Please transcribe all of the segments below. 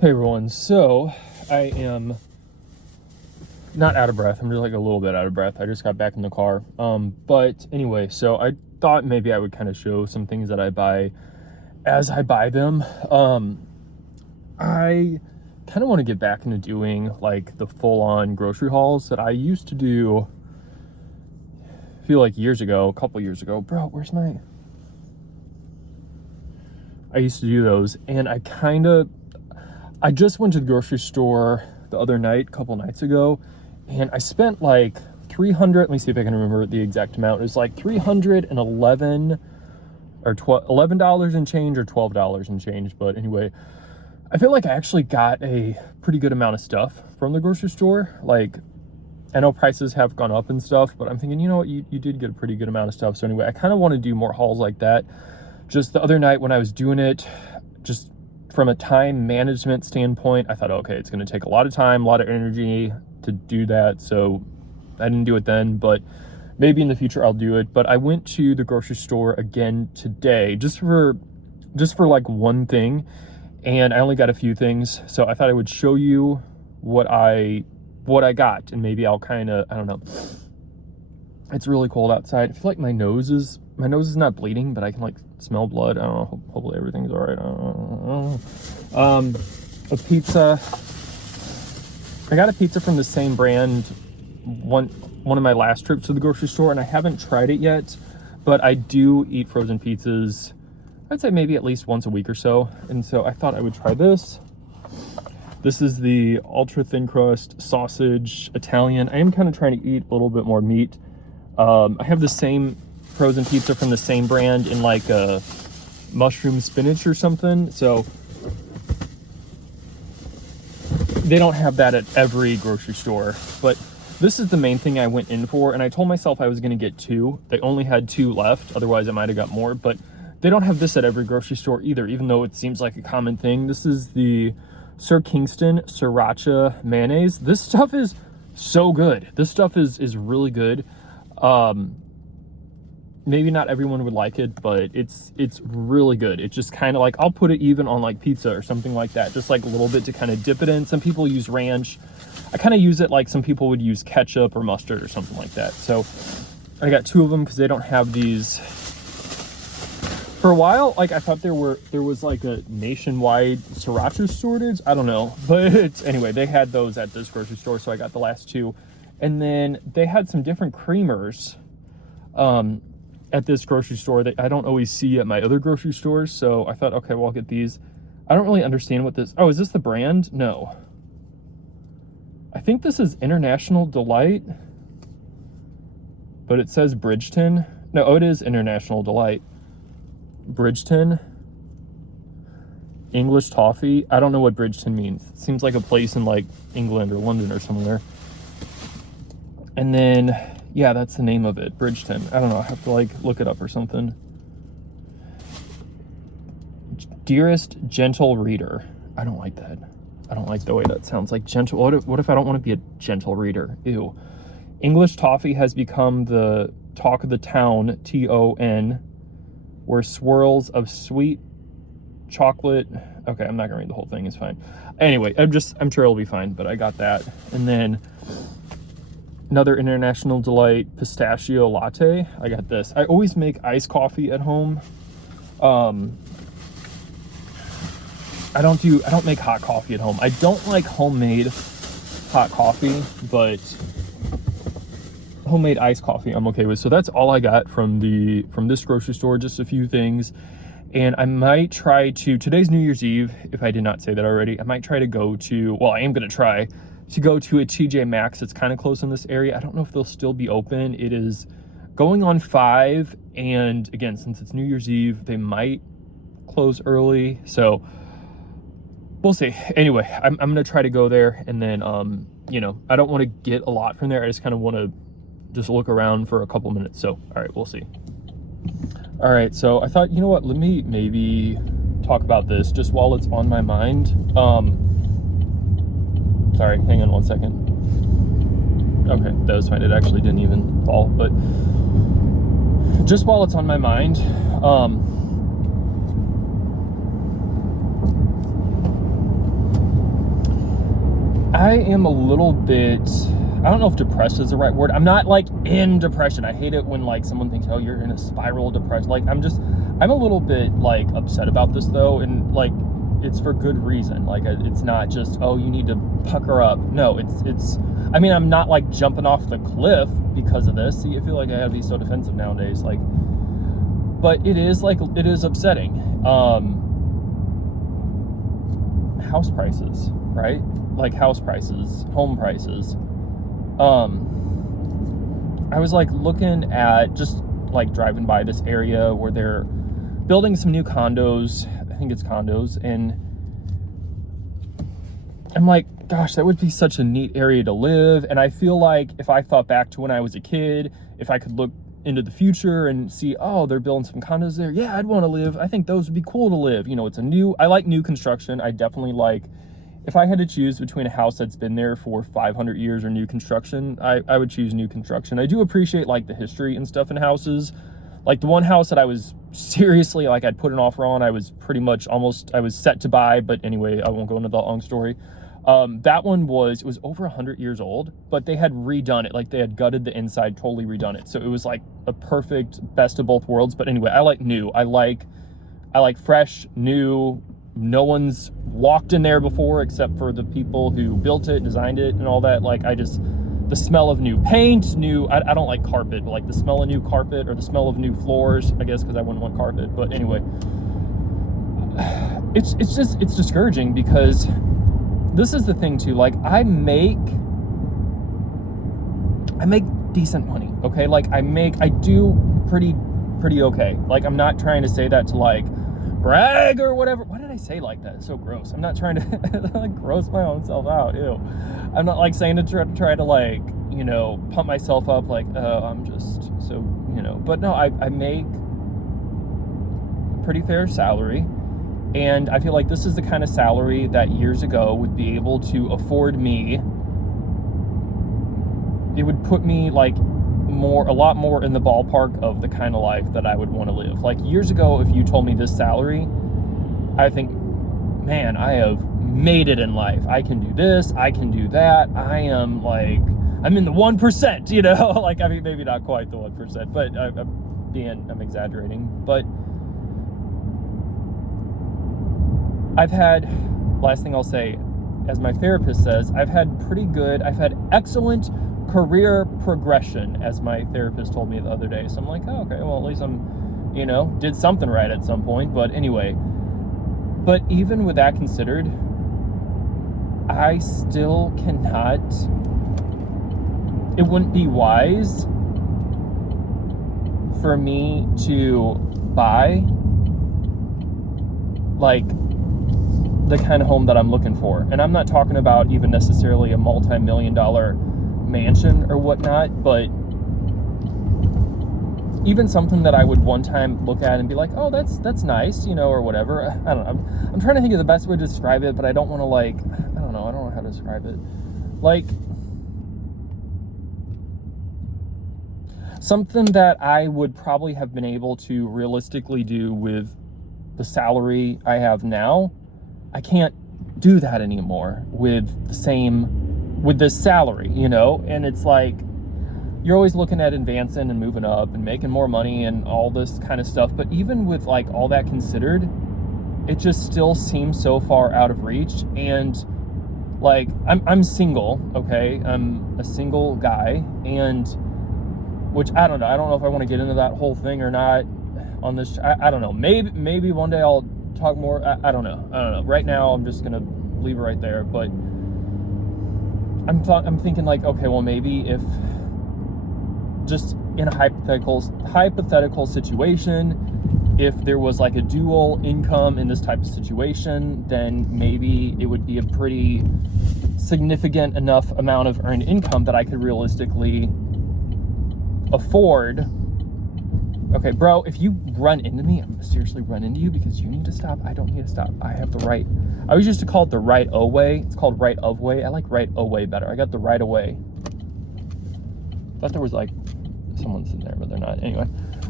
Hey everyone, so I am not out of breath. I'm just like a little bit out of breath. I just got back in the car. But anyway, so I thought maybe I would kind of show some things that I buy as I buy them. I kind of want to get back into doing like the full-on grocery hauls that I used to do. I feel like a couple years ago. Bro, I used to do those, and I just went to the grocery store the other night, a couple nights ago, and I spent like 300, let me see if I can remember the exact amount. It was like 311 or $11 and change or $12 and change. But anyway, I feel like I actually got a pretty good amount of stuff from the grocery store. Like, I know prices have gone up and stuff, but I'm thinking, you know what, you did get a pretty good amount of stuff. So anyway, I kind of want to do more hauls like that. Just the other night when I was doing it, just from a time management standpoint, I thought, okay, it's going to take a lot of time, a lot of energy to do that. So I didn't do it then, but maybe in the future I'll do it. But I went to the grocery store again today just for like one thing, and I only got a few things. So I thought I would show you what I got, and maybe I'll kind of, I don't know. It's really cold outside. I feel like my nose is not bleeding, but I can like smell blood. I don't know. Hopefully everything's all right. I don't know. A pizza. I got a pizza from the same brand one of my last trips to the grocery store, and I haven't tried it yet, but I do eat frozen pizzas. I'd say maybe at least once a week or so, and so I thought I would try this. This is the ultra thin crust sausage Italian. I am kind of trying to eat a little bit more meat. I have the same frozen pizza from the same brand in like a mushroom spinach or something. So they don't have that at every grocery store, but this is the main thing I went in for. And I told myself I was going to get two. They only had two left. Otherwise I might've got more, but they don't have this at every grocery store either, even though it seems like a common thing. This is the Sir Kingston Sriracha mayonnaise. This stuff is so good. This stuff is really good. Maybe not everyone would like it, but it's really good. It's just kind of like, I'll put it even on like pizza or something like that, just like a little bit to kind of dip it in. Some people use ranch. I kind of use it like some people would use ketchup or mustard or something like that. So I got two of them because they don't have these. For a while, like I thought there was like a nationwide sriracha shortage. I don't know, but anyway, they had those at this grocery store, so I got the last two. And then they had some different creamers at this grocery store that I don't always see at my other grocery stores. So I thought, okay, well, I'll get these. I don't really understand what this... Oh, is this the brand? No. I think this is International Delight, but it says Bridgeton. No, it is International Delight. Bridgeton. English toffee. I don't know what Bridgeton means. It seems like a place in like England or London or somewhere. And then, yeah, that's the name of it, Bridgeton. I don't know, I have to like look it up or something. Dearest gentle reader. I don't like that. I don't like the way that sounds, like gentle. What if I don't want to be a gentle reader? Ew. English toffee has become the talk of the town, TON, where swirls of sweet chocolate. Okay, I'm not gonna read the whole thing, it's fine. Anyway, I'm sure it'll be fine, but I got that. And then another International Delight pistachio latte. I got this. I always make iced coffee at home. I don't make hot coffee at home. I don't like homemade hot coffee, but homemade iced coffee I'm okay with. So that's all I got from this grocery store, just a few things. And I might try to, today's New Year's Eve, if I did not say that already, I might try to go to, well, I am going to try to go to a TJ Maxx. It's kind of close in this area. I don't know if they'll still be open. It is going on 5, and again, since it's New Year's Eve, they might close early. So we'll see. Anyway, I'm going to try to go there, and then, you know, I don't want to get a lot from there. I just kind of want to just look around for a couple minutes. So, all right, we'll see. All right, so I thought, you know what, let me maybe talk about this just while it's on my mind. Sorry, hang on one second. Okay, that was fine. It actually didn't even fall, but just while it's on my mind, I am a little bit, I don't know if depressed is the right word. I'm not like in depression. I hate it when like someone thinks, oh, you're in a spiral of depression. Like I'm a little bit like upset about this though. And like, it's for good reason. Like it's not just, oh, you need to pucker up. No, I mean, I'm not like jumping off the cliff because of this. See, I feel like I have to be so defensive nowadays. Like, but it is upsetting. House prices, right? Like house prices, home prices. I was like looking at just like driving by this area where they're building some new condos. I think it's condos. And I'm like, gosh, that would be such a neat area to live. And I feel like if I thought back to when I was a kid, if I could look into the future and see, oh, they're building some condos there. Yeah, I'd want to live. I think those would be cool to live. You know, I like new construction. I definitely like, if I had to choose between a house that's been there for 500 years or new construction, I would choose new construction. I do appreciate like the history and stuff in houses. Like the one house that I was seriously, like I'd put an offer on, I was pretty much I was set to buy, but anyway, I won't go into the long story. That one was over 100 years old, but they had redone it. Like they had gutted the inside, totally redone it. So it was like a perfect best of both worlds. But anyway, I like new. I like fresh, new. No one's walked in there before except for the people who built it, designed it, and all that. Like the smell of new paint, I don't like carpet, but like the smell of new carpet or the smell of new floors, I guess, because I wouldn't want carpet. But anyway, it's discouraging because this is the thing too, like I make decent money, okay? Like I do pretty okay. Like I'm not trying to say that to like brag or whatever. Why did I say like that? It's so gross. I'm not trying to like gross my own self out. Ew. I'm not like saying to try to like, you know, pump myself up like, oh, I'm just so, you know, but no, I make a pretty fair salary. And I feel like this is the kind of salary that years ago would be able to afford me. It would put me like a lot more in the ballpark of the kind of life that I would want to live. Like years ago, if you told me this salary, I think, man, I have made it in life. I can do this, I can do that. I'm in the 1%, you know, like, I mean, maybe not quite the 1%, but I'm exaggerating, but last thing I'll say, as my therapist says, I've had excellent career progression, as my therapist told me the other day. So I'm like, oh, okay, well, at least I'm, you know, did something right at some point. But anyway, but even with that considered, I still cannot, it wouldn't be wise for me to buy like the kind of home that I'm looking for. And I'm not talking about even necessarily a multi-million-dollar mansion or whatnot, but even something that I would one time look at and be like, oh, that's nice, you know, or whatever. I don't know. I'm trying to think of the best way to describe it, but I don't want to like, I don't know how to describe it. Like something that I would probably have been able to realistically do with the salary I have now. I can't do that anymore with this salary, you know? And it's like, you're always looking at advancing and moving up and making more money and all this kind of stuff. But even with like all that considered, it just still seems so far out of reach. And like, I'm single, okay? I'm a single guy, and which I don't know if I want to get into that whole thing or not on this. I don't know. Maybe one day I'll talk more. I don't know. Right now, I'm just gonna leave it right there. But I'm thinking like, okay, well, maybe if just in a hypothetical situation, if there was like a dual income in this type of situation, then maybe it would be a pretty significant enough amount of earned income that I could realistically afford. Okay, bro, if you run into me, I'm gonna seriously run into you because you need to stop. I don't need to stop. I have the right. I always used to call it the right o way. It's called right of way. I like right o way better. I got the right of way. Thought there was like someone sitting there, but they're not. Anyway,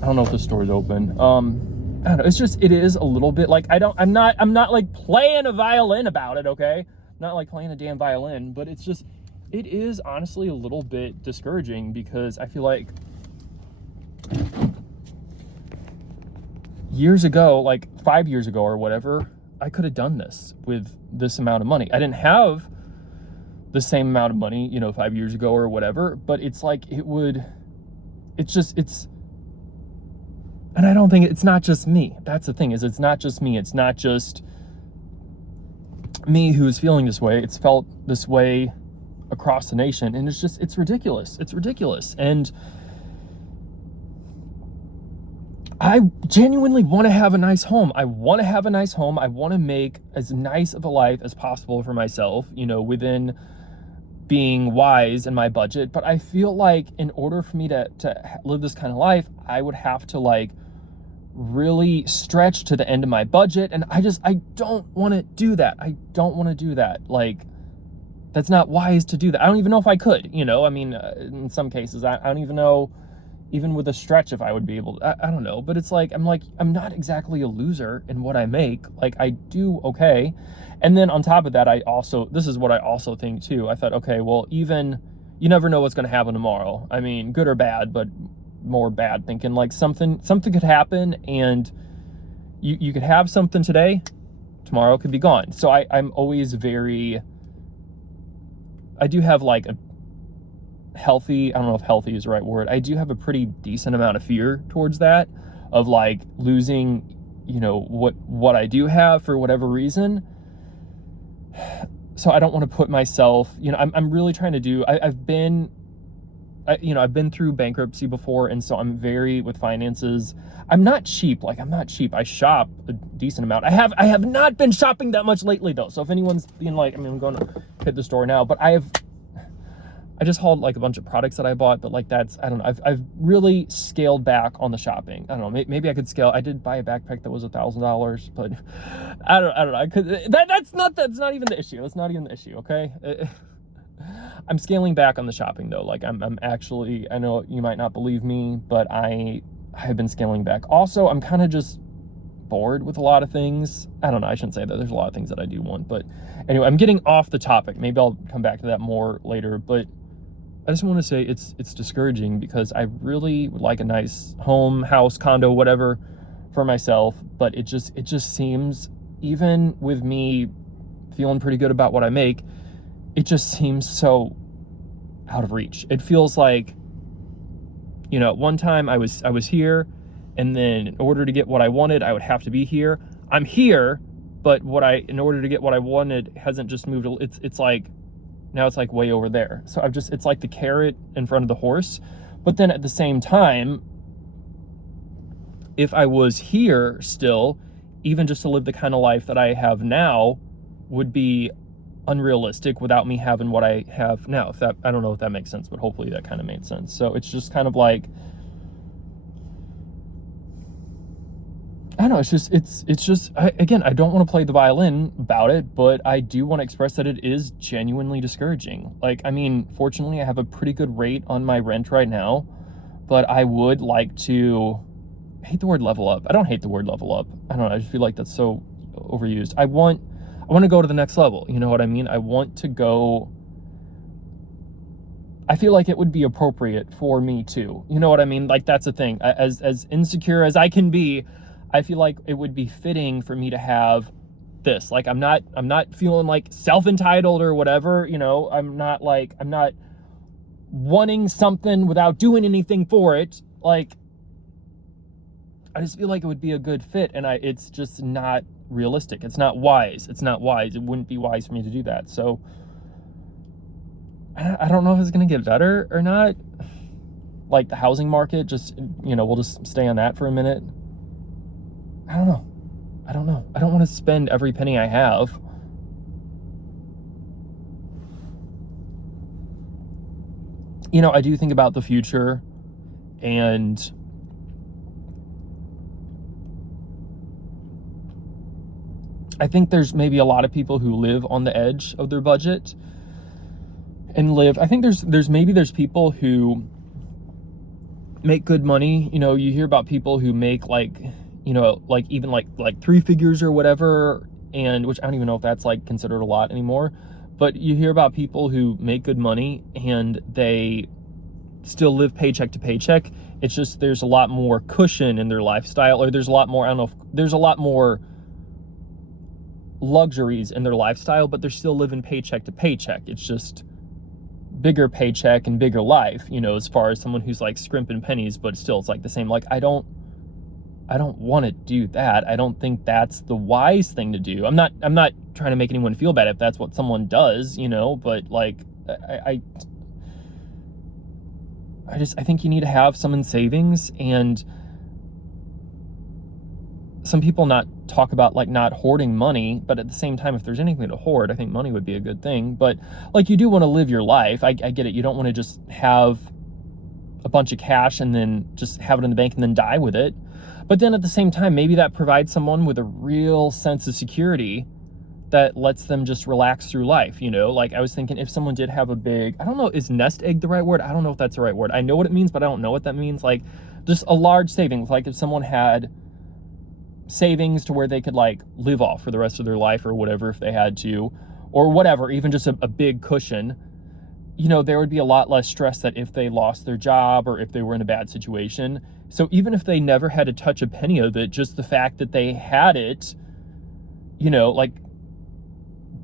I don't know if the store's open. I don't know. It is a little bit like I'm not like playing a violin about it. Okay, not like playing a damn violin, but it is honestly a little bit discouraging because I feel like years ago, like 5 years ago or whatever, I could have done this with this amount of money. I didn't have the same amount of money, 5 years ago or whatever, but it's like and I don't think it's not just me. That's the thing, is it's not just me. It's not just me who's feeling this way. It's felt this way across the nation, and it's ridiculous. It's ridiculous. And I genuinely want to have a nice home. I want to make as nice of a life as possible for myself, within being wise in my budget. But I feel like in order for me to live this kind of life, I would have to like really stretch to the end of my budget. And I don't want to do that. Like, that's not wise to do that. I don't even know if I could, I mean, in some cases, I don't even know, even with a stretch, if I would be able to, I don't know. But it's like, I'm not exactly a loser in what I make. Like, I do okay. And then on top of that, this is what I also think too. I thought, okay, well, even, you never know what's going to happen tomorrow. I mean, good or bad, but more bad, thinking like something could happen, and you could have something today, tomorrow could be gone. So I'm always I do have like a healthy, I don't know if healthy is the right word. I do have a pretty decent amount of fear towards that, of like losing, what I do have for whatever reason. So I don't want to put myself, I'm really trying to do, I've been through bankruptcy before. And so I'm very with finances. I'm not cheap. I shop a decent amount. I have not been shopping that much lately though. So if anyone's being like, I'm going to hit the store now, but I just hauled like a bunch of products that I bought, but like I don't know. I've really scaled back on the shopping. I don't know. Maybe I could scale. I did buy a backpack that was $1,000, but I don't know. I could. That's not even the issue. That's not even the issue. Okay. I'm scaling back on the shopping though. Like I'm actually. I know you might not believe me, but I have been scaling back. Also, I'm kind of just bored with a lot of things. I don't know. I shouldn't say that. There's a lot of things that I do want, but anyway, I'm getting off the topic. Maybe I'll come back to that more later, but I just want to say it's discouraging because I really would like a nice home, house, condo, whatever for myself, but it just seems, even with me feeling pretty good about what I make, it just seems so out of reach. It feels like, one time I was here, and then in order to get what I wanted, I would have to be here. I'm here, but in order to get what I wanted hasn't just moved. It's like, now it's like way over there. So it's like the carrot in front of the horse. But then at the same time, if I was here still, even just to live the kind of life that I have now would be unrealistic without me having what I have now. I don't know if that makes sense, but hopefully that kind of made sense. So it's just kind of like, I don't know, again, I don't want to play the violin about it, but I do want to express that it is genuinely discouraging. Like, I mean, fortunately, I have a pretty good rate on my rent right now, but I would like to, I hate the word level up. I don't hate the word level up. I don't know, I just feel like that's so overused. I want to go to the next level. You know what I mean? I want to go, I feel like it would be appropriate for me too. You know what I mean? Like, that's the thing. As insecure as I can be, I feel like it would be fitting for me to have this. Like, I'm not feeling like self-entitled or whatever, I'm not wanting something without doing anything for it. Like, I just feel like it would be a good fit, and it's just not realistic. It's not wise. It wouldn't be wise for me to do that. So I don't know if it's going to get better or not. Like, the housing market, we'll just stay on that for a minute. I don't know. I don't want to spend every penny I have. I do think about the future, and I think there's maybe a lot of people who live on the edge of their budget I think there's people who make good money. You hear about people who make like even like 3 figures or whatever and which I don't even know if that's like considered a lot anymore, but you hear about people who make good money and they still live paycheck to paycheck. It's just there's a lot more cushion in their lifestyle, or there's a lot more, I don't know if there's a lot more luxuries in their lifestyle, but they're still living paycheck to paycheck. It's just bigger paycheck and bigger life, you know, as far as someone who's like scrimping pennies, but still it's like the same. Like I don't want to do that. I don't think that's the wise thing to do. I'm not trying to make anyone feel bad if that's what someone does, you know, but like I think you need to have some in savings. And some people not talk about like not hoarding money, but at the same time, if there's anything to hoard, I think money would be a good thing. But like you do want to live your life. I get it. You don't want to just have a bunch of cash and then just have it in the bank and then die with it. But then at the same time, maybe that provides someone with a real sense of security that lets them just relax through life, you know? Like I was thinking if someone did have a big, I don't know, is nest egg the right word? I don't know if that's the right word. I know what it means, but I don't know what that means. Like just a large savings. Like if someone had savings to where they could like live off for the rest of their life or whatever, if they had to, or whatever, even just a big cushion, you know, there would be a lot less stress that if they lost their job or if they were in a bad situation. So even if they never had to touch a penny of it, just the fact that they had it, you know, like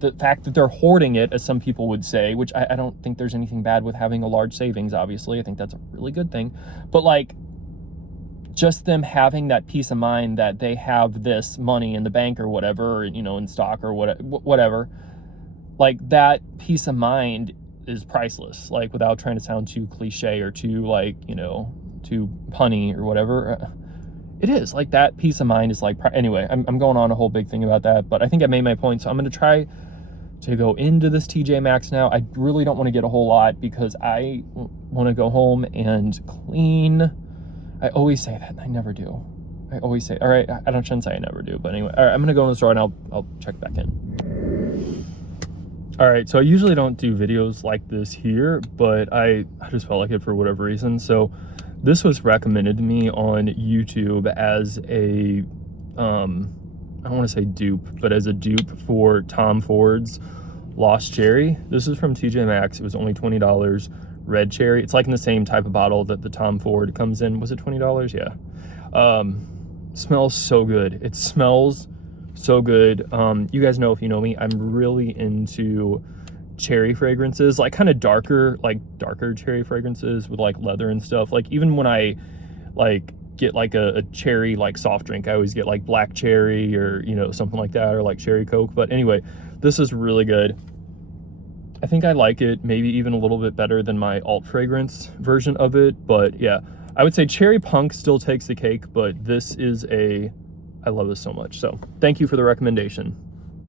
the fact that they're hoarding it, as some people would say, which I don't think there's anything bad with having a large savings, obviously. I think that's a really good thing. But like just them having that peace of mind that they have this money in the bank or whatever, or, you know, in stock or whatever, like that peace of mind is priceless. Like without trying to sound too cliche or too like, you know, too punny or whatever, it is like that peace of mind is like, anyway, I'm going on a whole big thing about that, but I think I made my point. So I'm going to try to go into this TJ Maxx now. I really don't want to get a whole lot because I want to go home and clean. I always say that. I never do. I always say, all right, I shouldn't say I never do, but anyway, all right, I'm going to go in the store and I'll check back in. All right, so I usually don't do videos like this here, but I just felt like it for whatever reason. So this was recommended to me on YouTube as a, I don't want to say dupe, but as a dupe for Tom Ford's Lost Cherry. This is from TJ Maxx. It was only $20, red cherry. It's like in the same type of bottle that the Tom Ford comes in. Was it $20? Yeah. Smells so good. It smells so good. You guys know, if you know me, I'm really into cherry fragrances, like kind of darker cherry fragrances with like leather and stuff. Like even when I like get like a cherry like soft drink, I always get like black cherry or, you know, something like that, or like cherry Coke. But anyway, this is really good. I think I like it maybe even a little bit better than my alt fragrance version of it. But yeah, I would say Cherry Punk still takes the cake, but this is I love this so much. So thank you for the recommendation.